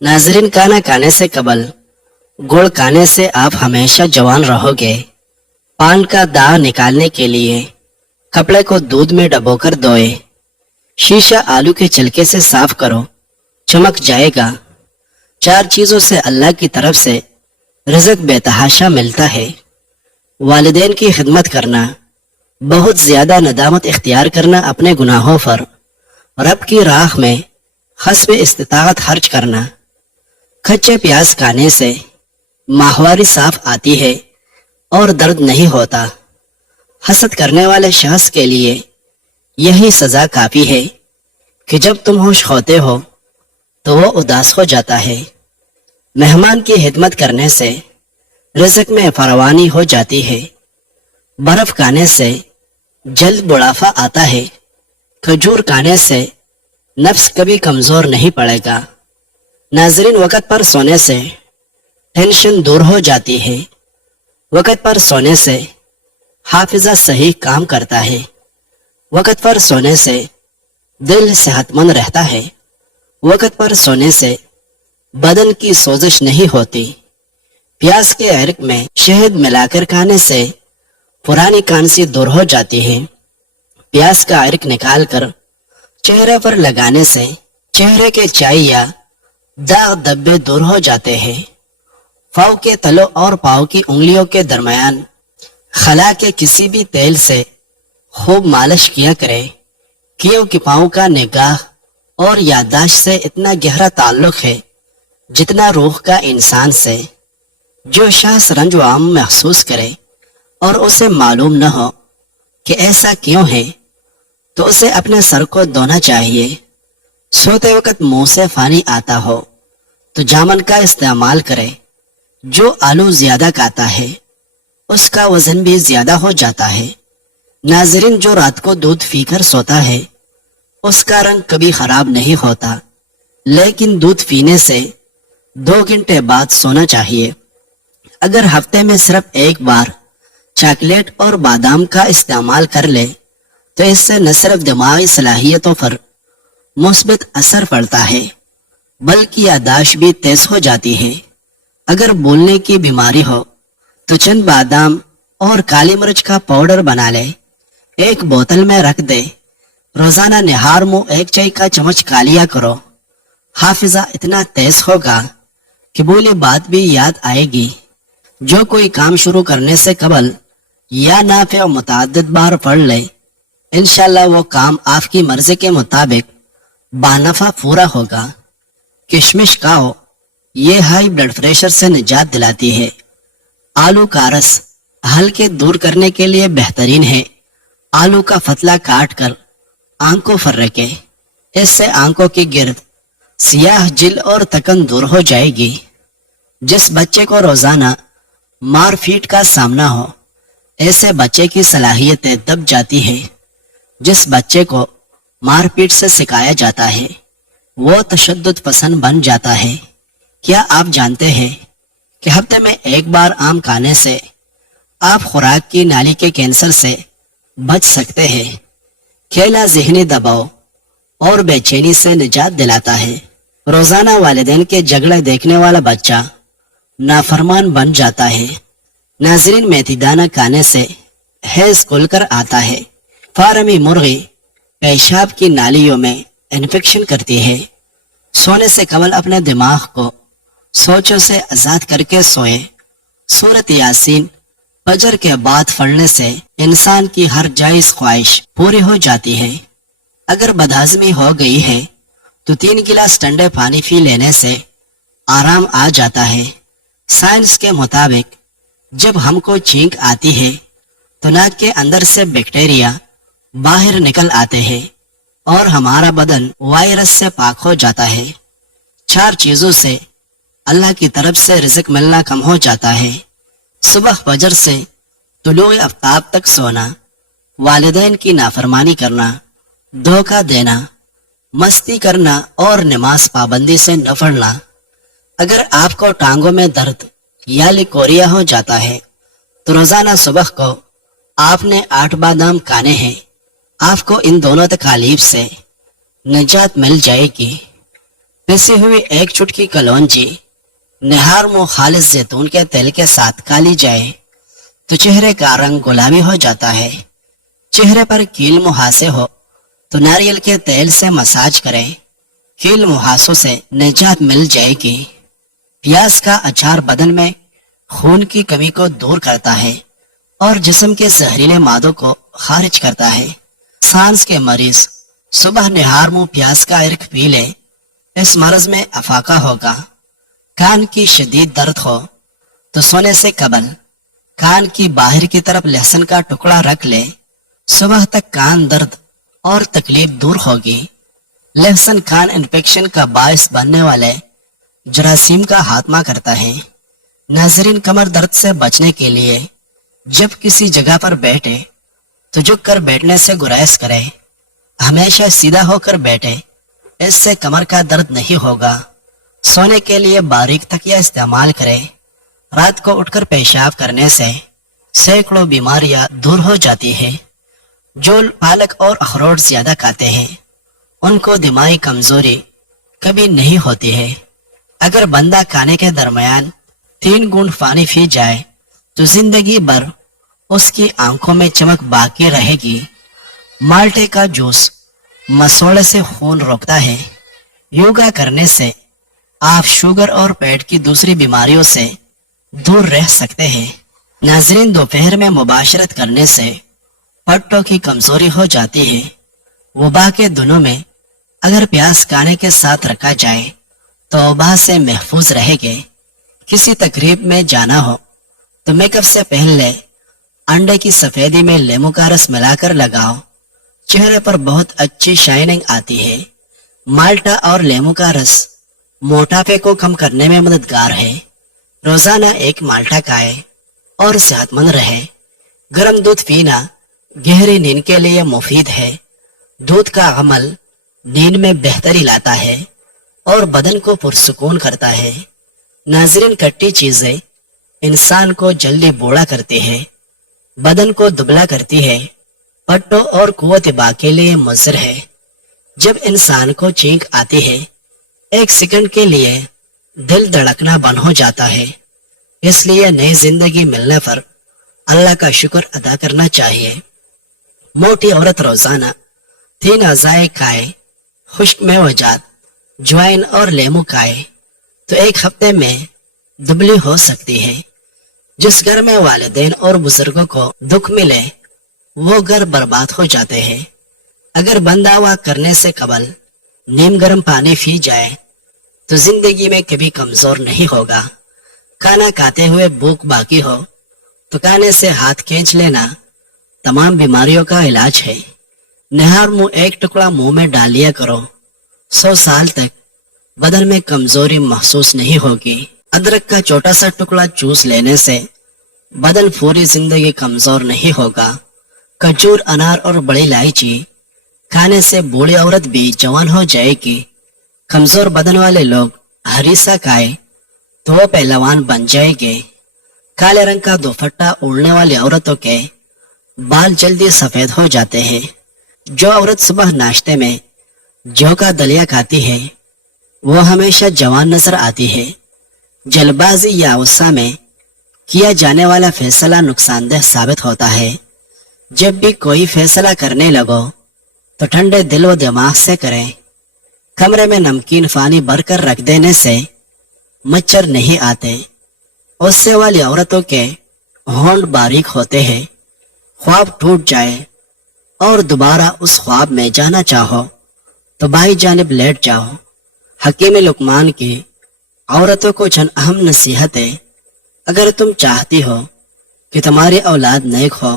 नाजरीन, खाना खाने से कबल गुड़ खाने से आप हमेशा जवान रहोगे। पान का दाग निकालने के लिए कपड़े को दूध में डुबोकर धोए। शीशा आलू के छिलके से साफ करो, चमक जाएगा। 4 चीजों से अल्लाह की तरफ से रिज़्क बेतहाशा मिलता है। वालिदैन की खिदमत करना, बहुत ज्यादा नदामत इख्तियार करना अपने गुनाहों पर, रब की राह में हस्ब इस्तिताअत खर्च करना। कच्चे प्याज खाने से माहवारी साफ आती है और दर्द नहीं होता। हसद करने वाले शख्स के लिए यही सजा काफी है कि जब तुम होश खोते हो तो वो उदास हो जाता है। मेहमान की खिदमत करने से रिज़्क में फरावानी हो जाती है। बर्फ खाने से जल्द बुढ़ापा आता है। खजूर खाने से नफ्स कभी कमजोर नहीं पड़ेगा। नाजरीन, वक़्त पर सोने से टेंशन दूर हो जाती है। वक़्त पर सोने से हाफिजा सही काम करता है। वक़्त पर सोने से दिल सेहतमंद रहता है। वक़्त पर सोने से बदन की सोजिश नहीं होती। प्याज के अर्क में शहद मिलाकर खाने से पुरानी खांसी दूर हो जाती है। प्याज का अर्क निकालकर चेहरे पर लगाने से चेहरे के चाई या दाग धब्बे दूर हो जाते हैं। पाँव के तलों और पाँव की उंगलियों के दरमियान खला के किसी भी तेल से खूब मालिश किया करें, क्योंकि पाँव का निगाह और याददाश्त से इतना गहरा ताल्लुक है जितना रूह का इंसान से। जो शख्स रंज व गम महसूस करे और उसे मालूम न हो कि ऐसा क्यों है, तो उसे अपने सर को धोना चाहिए। सोते वक्त मुंह से पानी आता हो तो जामन का इस्तेमाल करे। जो आलू ज्यादा खाता है उसका वजन भी ज्यादा हो जाता है। नाजरीन, जो रात को दूध पीकर सोता है उसका रंग कभी खराब नहीं होता, लेकिन दूध पीने से 2 घंटे बाद सोना चाहिए। अगर हफ्ते में सिर्फ एक बार चॉकलेट और बादाम का इस्तेमाल कर ले तो इससे न सिर्फ दिमागी सलाहियतों पर मुस्बित असर पड़ता है बल्कि याददाश्त भी तेज हो जाती है। अगर बोलने की बीमारी हो तो चंद बादाम और काली मिर्च का पाउडर बना ले, एक बोतल में रख दे। रोजाना निहार मुंह 1 चाय का चम्मच खा लिया करो। हाफिजा इतना तेज होगा कि बोले बात भी याद आएगी। जो कोई काम शुरू करने से कबल या नाफे मुतअद्दिद बार पढ़ ले, इंशाल्लाह वो काम आपकी मर्जी के मुताबिक बानफा पूरा होगा। किशमिश खाओ, ये हाई ब्लड प्रेशर से निजात दिलाती है। आलू का रस हल्के दूर करने के लिए बेहतरीन है। आलू का फतला काट कर आंखों पर रखे, इससे आंखों की गिर्द सियाह जिल और तकन दूर हो जाएगी। जिस बच्चे को रोजाना मारपीट का सामना हो, ऐसे बच्चे की सलाहियतें दब जाती है। जिस बच्चे को मारपीट से सिखाया जाता है वो तशद्दुद पसंद बन जाता है। क्या आप जानते हैं कि हफ्ते में 1 बार आम खाने से आप खुराक की नाली के कैंसर से बच सकते हैं। केला ज़हनी दबाव और बेचैनी से निजात दिलाता है। रोजाना वालिदैन के झगड़े देखने वाला बच्चा नाफरमान बन जाता है। नाजरीन, मेथी दाना खाने से हैज खुलकर आता है। फार्मी मुर्गी पेशाब की नालियों में इन्फेक्शन करती है। सोने से कबल अपने दिमाग को सोचों से आजाद करके सोए। सूरत यासीन फजर के बाद पढ़ने से इंसान की हर जायज ख्वाहिश पूरी हो जाती है। अगर बदहजमी हो गई है तो 3 गिलास ठंडे पानी पी लेने से आराम आ जाता है। साइंस के मुताबिक जब हमको छींक आती है तो नाक के अंदर से बैक्टीरिया बाहर निकल आते हैं और हमारा बदन वायरस से पाक हो जाता है। 4 चीजों से अल्लाह की तरफ से रिज़्क मिलना कम हो जाता है। सुबह फजर से तुलुए आफ्ताब तक सोना, वालिदैन की नाफरमानी करना, धोखा देना, मस्ती करना और नमाज पाबंदी से न पढ़ना। अगर आपको टांगों में दर्द या लिकोरिया हो जाता है तो रोजाना सुबह को आपने 8 बादाम खाने हैं। आपको इन दोनों तकालीफ से निजात मिल जाएगी। पिसी हुई एक चुटकी कलौंजी निहार मुंह खालिस जैतून के तेल के साथ काली जाए तो चेहरे का रंग गुलाबी हो जाता है। चेहरे पर कील मुहासे हो तो नारियल के तेल से मसाज करें, कील मुहासों से निजात मिल जाएगी। प्याज का अचार बदन में खून की कमी को दूर करता है और जिस्म के जहरीले मादों को खारिज करता है। सांस के मरीज सुबह निहार मुंह प्याज का इर्क पी ले, इस मर्ज में अफाका होगा। कान की शदीद दर्द हो तो सोने से कबल कान की बाहर की तरफ लहसुन का टुकड़ा रख ले, सुबह तक कान दर्द और तकलीफ दूर होगी। लहसुन कान इन्फेक्शन का बायस बनने वाले जरासीम का खात्मा करता है। नाजरीन, कमर दर्द से बचने के लिए जब किसी जगह पर बैठे तो झुक कर बैठने से गुरेज करें। हमेशा सीधा होकर बैठे, इससे कमर का दर्द नहीं होगा। सोने के लिए बारीक तकिया इस्तेमाल करें। रात को उठकर पेशाब करने से सैकड़ों बीमारियां दूर हो जाती है। जो पालक और अखरोट ज्यादा खाते हैं उनको दिमागी कमजोरी कभी नहीं होती है। अगर बंदा खाने के दरमियान 3 गुण पानी पी जाए तो जिंदगी भर उसकी आंखों में चमक बाकी रहेगी। माल्टे का जूस मसौड़े से खून रोकता है। योगा करने से आप शुगर और पेट की दूसरी बीमारियों से दूर रह सकते हैं। नाजरीन, दोपहर में मुबाशरत करने से पट्टों की कमजोरी हो जाती है। वबा के दिनों में अगर प्याज खाने के साथ रखा जाए तो वबा से महफूज रहेंगे। किसी तकरीब में जाना हो तो मेकअप से पहले अंडे की सफेदी में लेमू का रस मिलाकर लगाओ, चेहरे पर बहुत अच्छी शाइनिंग आती है। माल्टा और लेमू का रस मोटापे को कम करने में मददगार है। रोजाना 1 माल्टा खाए और सेहतमंद रहे। गर्म दूध पीना गहरी नींद के लिए मुफीद है। दूध का अमल नींद में बेहतरी लाता है और बदन को पुरसुकून करता है। नाजरीन, खट्टी चीजें इंसान को जल्दी बूढ़ा करती है, बदन को दुबला करती है, पट्टों और कुव्वत बा के लिए मुज़र है। जब इंसान को चीख आती है 1 सेकंड के लिए दिल धड़कना बंद हो जाता है। इसलिए नई जिंदगी मिलने पर अल्लाह का शुक्र अदा करना चाहिए। मोटी औरत रोजाना 3 अज़ाए खाए, खुश्क मेवजात, ज्वाइन और लेमू खाए तो 1 हफ्ते में दुबली हो सकती है। जिस घर में वालिदैन और बुजुर्गों को दुख मिले वो घर बर्बाद हो जाते हैं। अगर बंदा हुआ करने से कबल नीम गर्म पानी पी जाए तो जिंदगी में कभी कमजोर नहीं होगा। खाना खाते हुए भूख बाकी हो तो खाने से हाथ खींच लेना तमाम बीमारियों का इलाज है। निहार मुंह 1 टुकड़ा मुंह में डाल लिया करो, 100 साल तक बदन में कमजोरी महसूस नहीं होगी। अदरक का छोटा सा टुकड़ा चूस लेने से बदन पूरी जिंदगी कमजोर नहीं होगा। खजूर, अनार और बड़ी इलायची खाने से बूढ़ी औरत भी जवान हो जाएगी। कमजोर बदन वाले लोग हरीसा खाए तो वो पहलवान बन जाएंगे। काले रंग का दुपट्टा ओढ़ने वाली औरतों के बाल जल्दी सफेद हो जाते हैं। जो औरत सुबह नाश्ते में जौ का दलिया खाती है वो हमेशा जवान नजर आती है। जल्दबाजी या गुस्सा में किया जाने वाला फैसला नुकसानदेह साबित होता है। जब भी कोई फैसला करने लगो तो ठंडे दिल व दिमाग से करें। कमरे में नमकीन पानी भरकर रख देने से मच्छर नहीं आते। गुस्से वाली औरतों के होंठ बारीक होते हैं। ख्वाब टूट जाए और दोबारा उस ख्वाब में जाना चाहो तो बाई जानिब लेट जाओ। हकीम लुकमान की औरतों को चंद अहम नसीहतें। अगर तुम चाहती हो कि तुम्हारी औलाद नेक हो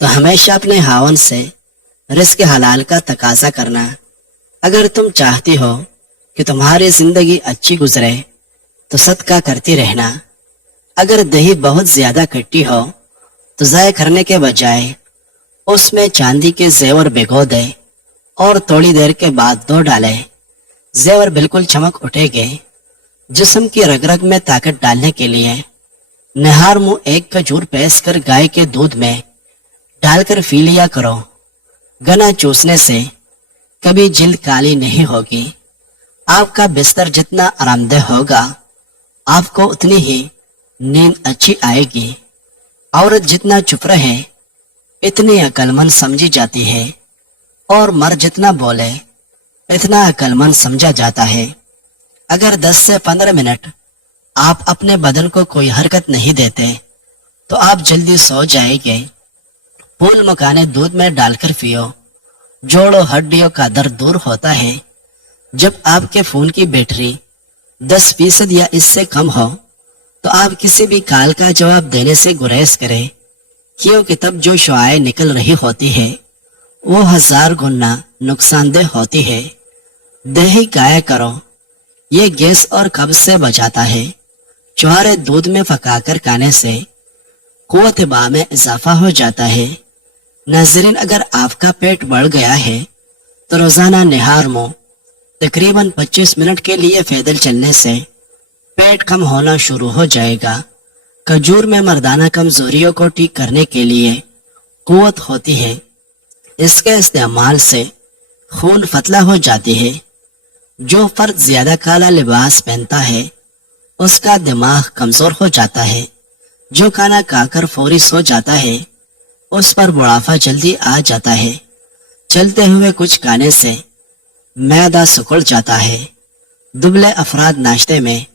तो हमेशा अपने हावन से रिस्क हलाल का तकाजा करना। अगर तुम चाहती हो कि तुम्हारी जिंदगी अच्छी गुजरे तो सदका करती रहना। अगर दही बहुत ज्यादा खट्टी हो तो ज़ाया करने के बजाय उसमें चांदी के जेवर भिगो दे और थोड़ी देर के बाद धो डाले। जेवर बिल्कुल चमक उठेंगे। जिस्म की रग रग में ताकत डालने के लिए निहार मुंह 1 खजूर पेस कर गाय के दूध में डालकर पी लिया करो। गना चूसने से कभी जिल्द काली नहीं होगी। आपका बिस्तर जितना आरामदेह होगा आपको उतनी ही नींद अच्छी आएगी। औरत जितना चुप रहे इतनी अक्लमंद समझी जाती है और मर्द जितना बोले इतना अक्लमंद समझा जाता है। अगर 10 से 15 मिनट आप अपने बदन को कोई हरकत नहीं देते तो आप जल्दी सो जाएंगे। फूल मखाने दूध में डालकर पियो, जोड़ों हड्डियों का दर्द दूर होता है। जब आपके फोन की बैटरी 10% या इससे कम हो तो आप किसी भी कॉल का जवाब देने से गुरेज करें, क्योंकि तब जो शुआएं निकल रही होती है वो 1000 गुना नुकसानदेह होती है। दही खाया करो, ये गैस और कब्ज से बचाता है। चुहारे दूध में पकाकर खाने से कुव्वत बा में इजाफा हो जाता है। नाज़रीन, अगर आपका पेट बढ़ गया है तो रोजाना निहार मुंह तकरीबन 25 मिनट के लिए पैदल चलने से पेट कम होना शुरू हो जाएगा। खजूर में मर्दाना कमजोरियों को ठीक करने के लिए कुव्वत होती है। इसके इस्तेमाल से खून पतला हो जाती है। जो फर्द ज्यादा काला लिबास पहनता है उसका दिमाग कमजोर हो जाता है। जो खाना खाकर फौरी सो जाता है उस पर बुढ़ापा जल्दी आ जाता है। चलते हुए कुछ खाने से मैदा सिकुड़ जाता है। दुबले अफराद नाश्ते में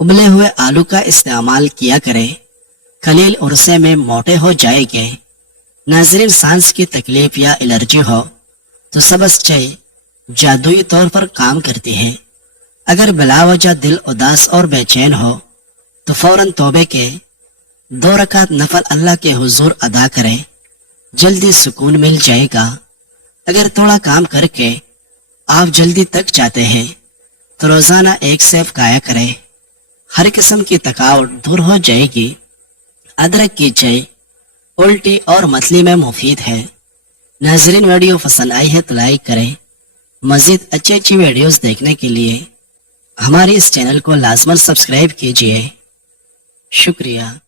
उबले हुए आलू का इस्तेमाल किया करें, कलील उर्से में मोटे हो जाएंगे। नाज़रीन, सांस की तकलीफ या एलर्जी हो तो सब्ज़ चाय जादुई तौर पर काम करती है। अगर बिलावजह दिल उदास और बेचैन हो तो फौरन तौबे के 2 रकात नफल अल्लाह के हुजूर अदा करें, जल्दी सुकून मिल जाएगा। अगर थोड़ा काम करके आप जल्दी थक जाते हैं तो रोजाना एक सेब खाया करें, हर किस्म की थकावट दूर हो जाएगी। अदरक की चाय उल्टी और मतली में मुफीद है। नाज़रीन, वीडियो पसंद आई है तो लाइक करें। मजीद अच्छी वीडियोस देखने के लिए हमारे इस चैनल को लाजमन सब्सक्राइब कीजिए। शुक्रिया।